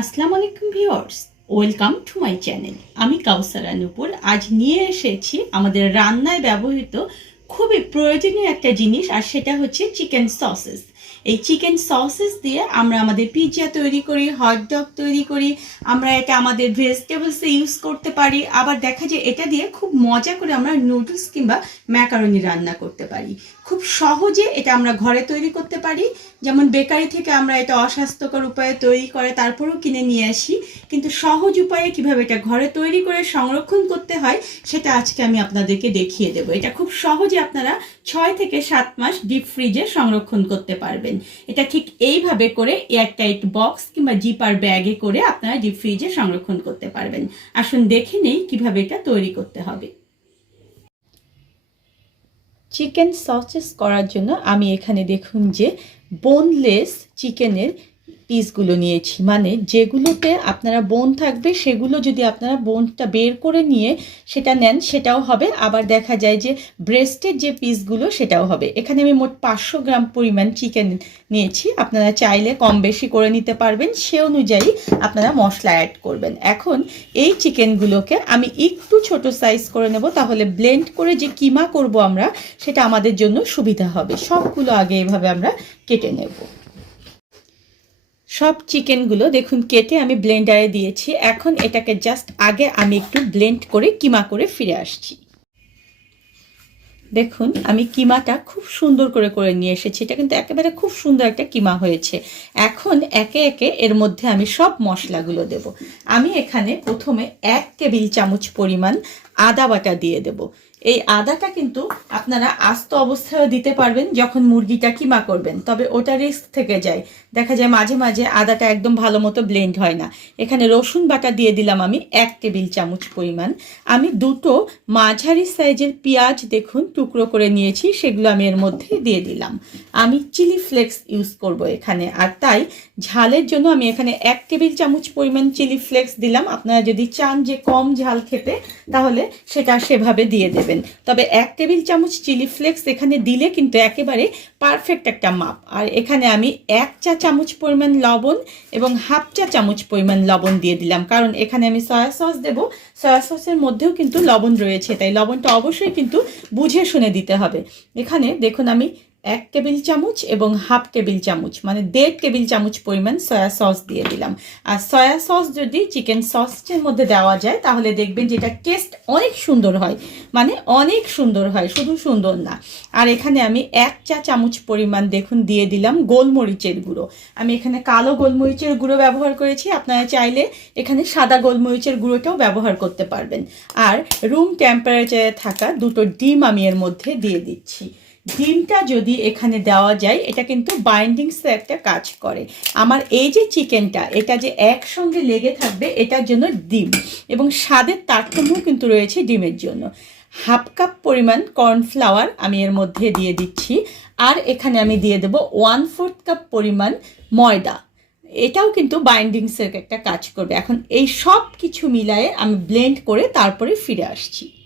আসসালামু আলাইকুম viewers, welcome to my channel. আমি কাউসারা নুপুর আজ নিয়ে এসেছি আমাদের রান্নায় ব্যবহৃত খুবই প্রয়োজনীয় একটা জিনিস, আর সেটা হচ্ছে চিকেন সসেস। এই চিকেন সসেস দিয়ে আমরা আমাদের পিৎজা তৈরি করি হট ডগ তৈরি করি, আমরা এটা আমাদের ভেজিটেবলসে ইউজ করতে পারি। আবার দেখা যায় এটা দিয়ে খুব মজা করে আমরা নুডলস কিংবা ম্যাকারনি রান্না করতে পারি। খুব সহজে এটা আমরা ঘরে তৈরি করতে পারি। যেমন বেকারি থেকে আমরা এটা অস্বাস্থ্যকর উপায়ে তৈরি করে তারপরেও কিনে নিয়ে আসি। কিন্তু সহজ উপায়ে কীভাবে এটা ঘরে তৈরি করে সংরক্ষণ করতে হয়, সেটা আজকে আমি আপনাদেরকে দেখিয়ে দেবো। এটা খুব সহজে আপনারা ছয় থেকে সাত মাস ডিপ ফ্রিজে সংরক্ষণ করতে পারবেন। এটা ঠিক এইভাবে করে এয়ারটাইট বক্স কিংবা জিপার ব্যাগে করে আপনারা ডিপ ফ্রিজে সংরক্ষণ করতে পারবেন। আসুন দেখে নেই কীভাবে এটা তৈরি করতে হবে। চিকেন সসেস করার জন্য আমি এখানে দেখুন যে বোনলেস চিকেনের পিসগুলো নিয়েছি। মানে যেগুলোতে আপনারা বোন থাকবে, সেগুলো যদি আপনারা বোনটা বের করে নিয়ে সেটা নেন, সেটাও হবে। আবার দেখা যায় যে ব্রেস্টের যে পিসগুলো সেটাও হবে। এখানে আমি মোট পাঁচশো গ্রাম পরিমাণ চিকেন নিয়েছি। আপনারা চাইলে কম বেশি করে নিতে পারবেন। সে অনুযায়ী আপনারা মশলা অ্যাড করবেন। এখন এই চিকেনগুলোকে আমি একটু ছোট সাইজ করে নেব, তাহলে ব্লেন্ড করে যে কিমা করব আমরা, সেটা আমাদের জন্য সুবিধা হবে। সবগুলো আগে এভাবে আমরা কেটে নেব। সব চিকেনগুলো দেখুন কেটে আমি ব্লেন্ডারে দিয়েছি। এখন এটাকে জাস্ট আগে আমি একটু ব্লেন্ড করে কিমা করে ফিরে আসছি। দেখুন, আমি কিমাটা খুব সুন্দর করে করে নিয়ে এসেছি। এটা কিন্তু একেবারে খুব সুন্দর একটা কিমা হয়েছে। এখন একে একে এর মধ্যে আমি সব মশলাগুলো দেব। আমি এখানে প্রথমে এক টেবিল চামচ পরিমাণ আদা বাটা দিয়ে দেব। এই আদাটা কিন্তু আপনারা আস্ত অবস্থায় দিতে পারবেন যখন মুরগিটা কিমা করবেন, তবে ওটা রিস্ক থেকে যায়। দেখা যায় মাঝে মাঝে আদাটা একদম ভালো মতো ব্লেন্ড হয় না। এখানে রসুন বাটা দিয়ে দিলাম আমি এক টেবিল চামচ পরিমাণ। আমি দুটো মাঝারি সাইজের পেঁয়াজ দেখুন টুকরো করে নিয়েছি, সেগুলো আমি এর মধ্যে দিয়ে দিলাম। আমি চিলি ফ্লেক্স ইউজ করব এখানে, আর তাই ঝালের জন্য আমি এখানে এক টেবিল চামচ পরিমাণ চিলি ফ্লেক্স দিলাম। আপনারা যদি চান যে কম ঝাল খেতে, তাহলে সেটা সেভাবে দিয়ে দেবেন। তবে এক টেবিল চামচ চিলি ফ্লেক্স এখানে দিলে কিন্তু একেবারে পারফেক্ট একটা মাপ। আর এখানে আমি এক চা চামচ পরিমাণ লবণ এবং হাফ চা চামচ পরিমাণ লবণ দিয়ে দিলাম। কারণ এখানে আমি সয়া সস দেব। সয়া সসের মধ্যেও কিন্তু লবণ রয়েছে, তাই লবণটা অবশ্যই কিন্তু বুঝে শুনে দিতে হবে। এখানে দেখুন আমি এক টেবিল চামচ এবং হাফ টেবিল চামচ মানে দেড় টেবিল চামচ পরিমাণ সয়া সস দিয়ে দিলাম। আর সয়া সস যদি চিকেন সসের মধ্যে দেওয়া যায়, তাহলে দেখবেন যে এটা টেস্ট অনেক সুন্দর হয়। মানে অনেক সুন্দর হয়, শুধু সুন্দর না। আর এখানে আমি এক চা চামচ পরিমাণ দেখুন দিয়ে দিলাম গোলমরিচের গুঁড়ো। আমি এখানে কালো গোলমরিচের গুঁড়ো ব্যবহার করেছি, আপনারা চাইলে এখানে সাদা গোলমরিচের গুঁড়োটাও ব্যবহার করতে পারবেন। আর রুম টেম্পারেচারে থাকা দুটো ডিম আমি এর মধ্যে দিয়ে দিচ্ছি। ডিমটা যদি এখানে দেওয়া যায়, এটা কিন্তু বাইন্ডিংসে একটা কাজ করে। আমার এই যে চিকেনটা, এটা যে একসঙ্গে লেগে থাকবে, এটার জন্য ডিম। এবং স্বাদের তারতম্য কিন্তু রয়েছে ডিমের জন্য। হাফ কাপ পরিমাণ কর্নফ্লাওয়ার আমি এর মধ্যে দিয়ে দিচ্ছি। আর এখানে আমি দিয়ে দেবো ওয়ান ফোর্থ কাপ পরিমাণ ময়দা। এটাও কিন্তু বাইন্ডিংসের একটা কাজ করবে। এখন এই সব কিছু মিলায়ে আমি ব্লেন্ড করে তারপরে ফিরে আসছি।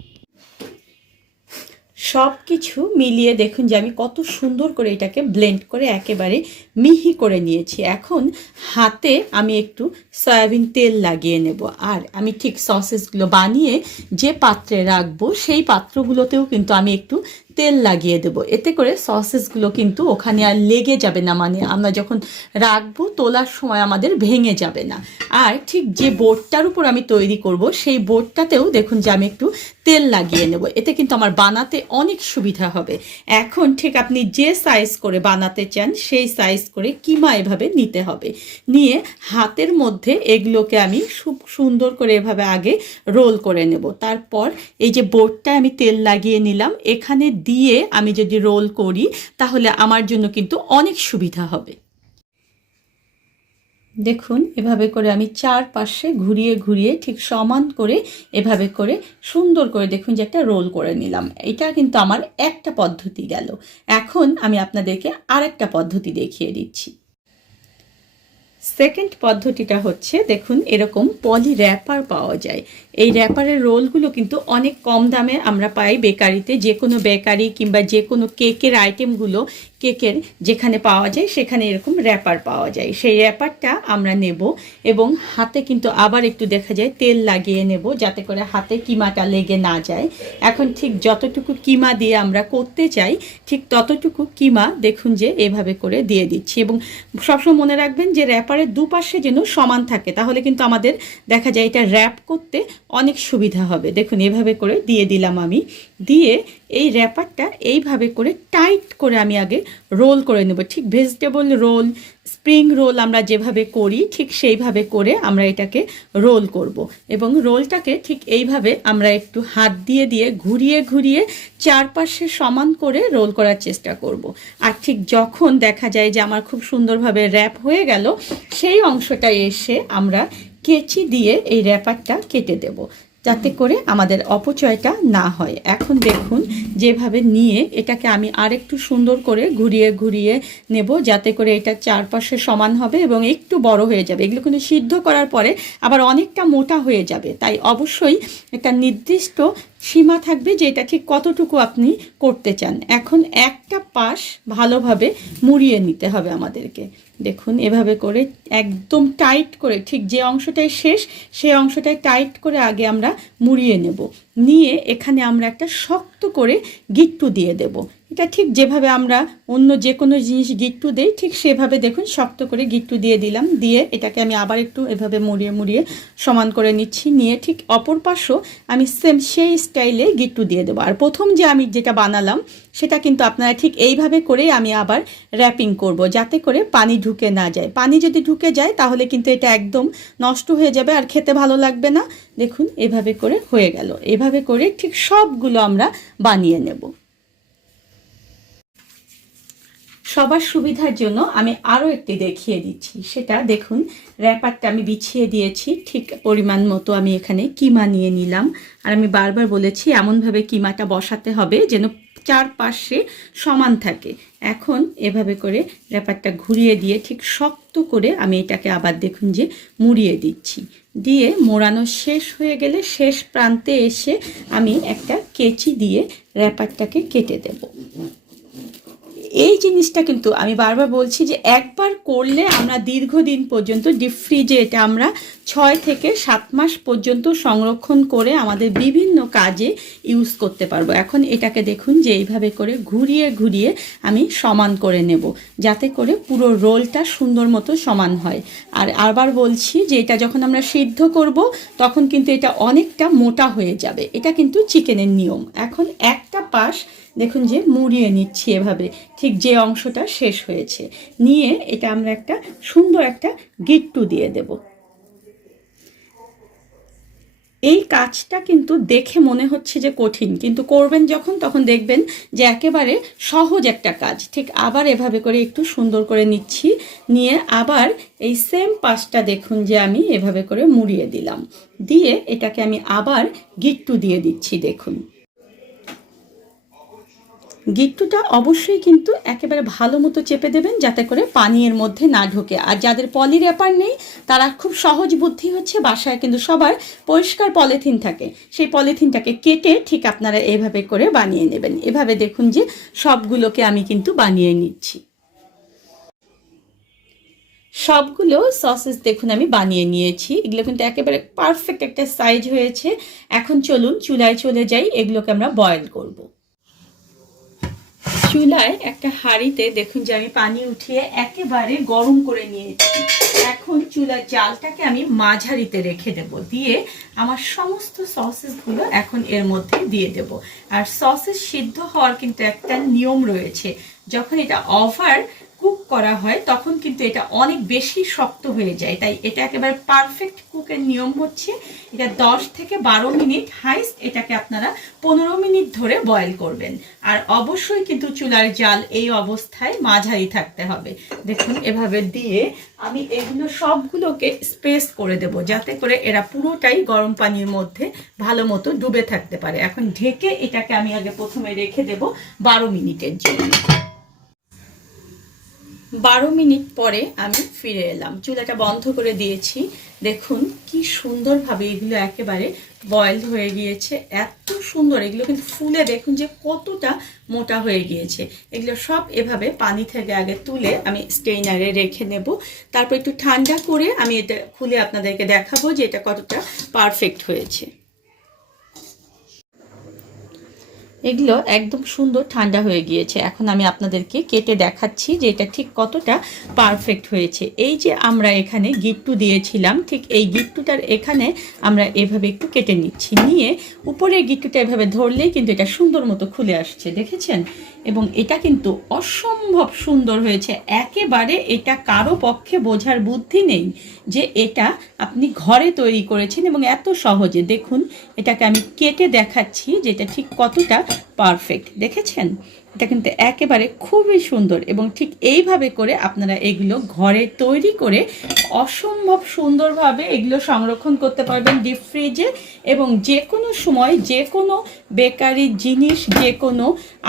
সব কিছু মিলিয়ে দেখুন যে আমি কত সুন্দর করে এটাকে ব্লেন্ড করে একেবারে মিহি করে নিয়েছি। এখন হাতে আমি একটু সয়াবিন তেল লাগিয়ে নেব। আর আমি ঠিক সসেসগুলো বানিয়ে যে পাত্রে রাখব সেই পাত্রগুলোতেও কিন্তু আমি একটু তেল লাগিয়ে দেবো। এতে করে সসেসগুলো কিন্তু ওখানে আর লেগে যাবে না মানে আমরা যখন রাখব তোলার সময় আমাদের ভেঙে যাবে না। আর ঠিক যে বোর্ডটার উপর আমি তৈরি করব, সেই বোর্ডটাতেও দেখুন যে আমি একটু তেল লাগিয়ে নেব। এতে কিন্তু আমার বানাতে অনেক সুবিধা হবে। এখন ঠিক আপনি যে সাইজ করে বানাতে চান, সেই সাইজ করে কিমা এভাবে নিতে হবে। নিয়ে হাতের মধ্যে এগুলোকে আমি খুব সুন্দর করে এভাবে আগে রোল করে নেব। তারপর এই যে বোর্ডটায় আমি তেল লাগিয়ে নিলাম, এখানে দিয়ে আমি যদি রোল করি, তাহলে আমার জন্য কিন্তু অনেক সুবিধা হবে। দেখুন, এভাবে করে আমি চারপাশে ঘুরিয়ে ঘুরিয়ে ঠিক সমান করে এভাবে করে সুন্দর করে দেখুন যে একটা রোল করে নিলাম। এটা কিন্তু আমার একটা পদ্ধতি গেল। এখন আমি আপনাদেরকে আরেকটা পদ্ধতি দেখিয়ে দিচ্ছি। সেকেন্ড পদ্ধতিটা হচ্ছে, দেখুন, এরকম পলি র্যাপার পাওয়া যায়। এই র্যাপারের রোলগুলো কিন্তু অনেক কম দামে আমরা পাই বেকারিতে যে কোনো বেকারি কিংবা যে কোনো কেকের আইটেমগুলো কেকের যেখানে পাওয়া যায়, সেখানে এরকম র্যাপার পাওয়া যায়। সেই র্যাপারটা আমরা নেব এবং হাতে কিন্তু আবার একটু দেখা যায়, তেল লাগিয়ে নেব যাতে করে হাতে কিমাটা লেগে না যায়। এখন ঠিক যতটুকু কিমা দিয়ে আমরা করতে চাই, ঠিক ততটুকু কিমা দেখুন যে এভাবে করে দিয়ে দিচ্ছি। এবং সবসময় মনে রাখবেন যে র্যাপারের দুপাশে যেন সমান থাকে, তাহলে কিন্তু আমাদের দেখা যায় এটা র্যাপ করতে অনেক সুবিধা হবে। দেখুন, এভাবে করে দিয়ে দিলাম আমি। দিয়ে এই র্যাপারটা এইভাবে করে টাইট করে আমি আগে রোল করে নেব। ঠিক ভেজিটেবল রোল স্প্রিং রোল আমরা যেভাবে করি, ঠিক সেইভাবে করে আমরা এটাকে রোল করব। এবং রোলটাকে ঠিক এইভাবে আমরা একটু হাত দিয়ে দিয়ে ঘুরিয়ে ঘুরিয়ে চারপাশে সমান করে রোল করার চেষ্টা করব। আর ঠিক যখন দেখা যায় যে আমার খুব সুন্দরভাবে র্যাপ হয়ে গেল, সেই অংশটা এসে আমরা কেচি দিয়ে এই র্যাপারটা কেটে দেব। যাতে করে আমাদের অপচয়টা না হয়। এখন দেখুন, যেভাবে নিয়ে এটাকে আমি আরেকটু সুন্দর করে ঘুরিয়ে ঘুরিয়ে নেব, যাতে করে এটা চারপাশে সমান হবে এবং একটু বড় হয়ে যাবে। এগুলো কিন্তু সিদ্ধ করার পরে আবার অনেকটা মোটা হয়ে যাবে। তাই অবশ্যই একটা নির্দিষ্ট সীমা থাকবে যে এটা ঠিক কতটুকু আপনি করতে চান। এখন একটা পাশ ভালোভাবে মুড়িয়ে নিতে হবে আমাদেরকে। দেখুন, এভাবে করে একদম টাইট করে, ঠিক যে অংশটাই শেষ, সেই অংশটাই টাইট করে আগে আমরা মুড়িয়ে নেব। নিয়ে এখানে আমরা একটা শক্ত করে গিট্টু দিয়ে দেব। এটা ঠিক যেভাবে আমরা অন্য যে কোনো জিনিস গিট্টু দেই, ঠিক সেভাবে দেখুন শক্ত করে গিট্টু দিয়ে দিলাম, দিয়ে এটাকে আমি আবার একটু এভাবে মুড়িয়ে মুড়িয়ে সমান করে নিচ্ছি, নিয়ে ঠিক অপর পাশও আমি সেম সেই স্টাইলে গিট্টু দিয়ে দেবো। আর প্রথম যে আমি যেটা বানালাম, সেটা কিন্তু আপনারা ঠিক এইভাবে করেই আমি আবার র্যাপিং করব, যাতে করে পানি ঢুকে না যায়। পানি যদি ঢুকে যায়, তাহলে কিন্তু এটা একদম নষ্ট হয়ে যাবে আর খেতে ভালো লাগবে না। দেখুন এভাবে করে হয়ে গেল। এভাবে করে ঠিক সবগুলো আমরা বানিয়ে নেব। সবার সুবিধার জন্য আমি আরও একটি দেখিয়ে দিচ্ছি। সেটা দেখুন র্যাপারটা আমি বিছিয়ে দিয়েছি, ঠিক পরিমাণ মতো আমি এখানে কিমা নিয়ে নিলাম। আর আমি বারবার বলেছি, এমনভাবে কিমাটা বসাতে হবে যেন চারপাশে সমান থাকে। এখন এভাবে করে র্যাপারটা ঘুরিয়ে দিয়ে ঠিক শক্ত করে আমি এটাকে আবার দেখুন যে মুড়িয়ে দিচ্ছি। দিয়ে মোড়ানো শেষ হয়ে গেলে শেষ প্রান্তে এসে আমি একটা কেচি দিয়ে র্যাপারটাকে কেটে দেবো। এই জিনিসটা কিন্তু আমি বারবার বলছি যে একবার করলে আমরা দীর্ঘদিন পর্যন্ত ডিপ ফ্রিজে এটা আমরা ছয় থেকে সাত মাস পর্যন্ত সংরক্ষণ করে আমাদের বিভিন্ন কাজে ইউজ করতে পারব। এখন এটাকে দেখুন যে এইভাবে করে ঘুরিয়ে ঘুরিয়ে আমি সমান করে নেব, যাতে করে পুরো রোলটা সুন্দর মতো সমান হয়। আর আবার বলছি যে এটা যখন আমরা সিদ্ধ করব, তখন কিন্তু এটা অনেকটা মোটা হয়ে যাবে। এটা কিন্তু চিকেনের নিয়ম। এখন একটা পাশ দেখুন যে মুড়িয়ে নিচ্ছি এভাবে, ঠিক যে অংশটা শেষ হয়েছে। নিয়ে এটা আমরা একটা সুন্দর একটা গিট্টু দিয়ে দেব। এই কাজটা কিন্তু দেখে মনে হচ্ছে যে কঠিন। কিন্তু করবেন যখন, তখন দেখবেন যে একেবারে সহজ একটা কাজ। ঠিক আবার এভাবে করে একটু সুন্দর করে নিচ্ছি, নিয়ে আবার এই সেম পাশটা দেখুন যে আমি এভাবে করে মুড়িয়ে দিলাম। দিয়ে এটাকে আমি আবার গিট্টু দিয়ে দিচ্ছি, দেখুন। গিট্টুটা অবশ্যই কিন্তু একেবারে ভালো মতো চেপে দেবেন যাতে করে পানি এর মধ্যে না ঢোকে। আর যাদের পলি র্যাপার নেই, তারা খুব সহজ বুদ্ধি হচ্ছে, বাসায় কিন্তু সবার পরিষ্কার পলিথিন থাকে। সেই পলিথিনটাকে কেটে ঠিক আপনারা এভাবে করে বানিয়ে নেবেন। এভাবে দেখুন যে সবগুলোকে আমি কিন্তু বানিয়ে নিচ্ছি। সবগুলো সসেস দেখুন আমি বানিয়ে নিয়েছি। এগুলো কিন্তু একেবারে পারফেক্ট একটা সাইজ হয়েছে। এখন চলুন চুলায় চলে যাই। এগুলোকে আমরা বয়েল করব। চুলায় একটা হাঁড়িতে দেখুন যে আমি পানি উঠিয়ে একেবারে গরম করে নিয়েছি। এখন চুলার জালটাকে আমি মাঝারিতে রেখে দেব। দিয়ে আমার সমস্ত সসেসগুলো এখন এর মধ্যে দিয়ে দেব। আর সসেস সিদ্ধ হওয়ার কিন্তু একটা নিয়ম রয়েছে। যখন এটা ওভার কুক করা হয়, তখন কিন্তু এটা অনেক বেশি শক্ত হয়ে যায়। তাই এটা একেবারে পারফেক্ট কুকের নিয়ম হচ্ছে, এটা দশ থেকে বারো মিনিট হাইস্ট এটাকে আপনারা পনেরো মিনিট ধরে বয়েল করবেন। আর অবশ্যই কিন্তু চুলার জাল এই অবস্থায় মাঝারি থাকতে হবে। দেখুন, এভাবে দিয়ে আমি এগুলো সবগুলোকে স্পেস করে দেব, যাতে করে এরা পুরোটাই গরম পানির মধ্যে ভালো মতো ডুবে থাকতে পারে। এখন ঢেকে এটাকে আমি আগে প্রথমে রেখে দেব বারো মিনিটের জন্য। বারো মিনিট পরে আমি ফিরে এলাম। চুলাটা বন্ধ করে দিয়েছি। দেখুন, কি সুন্দরভাবে এগুলো একেবারে বয়েল হয়ে গিয়েছে। এত সুন্দর, এগুলো কিন্তু ফুলে দেখুন যে কতটা মোটা হয়ে গিয়েছে। এগুলো সব এভাবে পানি থেকে আগে তুলে আমি স্টেইনারে রেখে নেব। তারপর একটু ঠান্ডা করে আমি এটা খুলে আপনাদেরকে দেখাবো যে এটা কতটা পারফেক্ট হয়েছে। এগুলো একদম সুন্দর ঠান্ডা হয়ে গিয়েছে। এখন আমি আপনাদেরকে কেটে দেখাচ্ছি যে এটা ঠিক কতটা পারফেক্ট হয়েছে। এই যে আমরা এখানে গিট্টু দিয়েছিলাম, ঠিক এই গিট্টুটার এখানে আমরা এভাবে একটু কেটে নিচ্ছি। নিয়ে উপরে গিট্টুটা এভাবে ধরলেই কিন্তু এটা সুন্দর মতো খুলে আসছে, দেখেছেন? এবং এটা কিন্তু অসম্ভব সুন্দর হয়েছে। একেবারে এটা কারও পক্ষে বোঝার বুদ্ধি নেই যে এটা আপনি ঘরে তৈরি করেছেন এবং এত সহজে। দেখুন, এটাকে আমি কেটে দেখাচ্ছি যে এটা ঠিক কতটা পারফেক্ট দেখেছেন? এটা কিন্তু একেবারে খুবই সুন্দর এবং ঠিক এইভাবে করে আপনারা এগুলো ঘরে তৈরি করে অসম্ভব সুন্দরভাবে এগুলো সংরক্ষণ করতে পারবেন ডিপ ফ্রিজে এবং যে কোনো সময় যে কোনো বেকারি জিনিস যে কোনো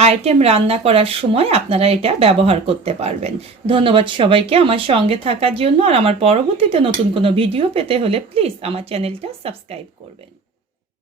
আইটেম রান্না করার সময় আপনারা এটা ব্যবহার করতে পারবেন। ধন্যবাদ সবাইকে আমার সঙ্গে থাকার জন্য আর আমার পরবর্তীতে নতুন কোনো ভিডিও পেতে হলে প্লিজ আমার চ্যানেলটা সাবস্ক্রাইব করবেন।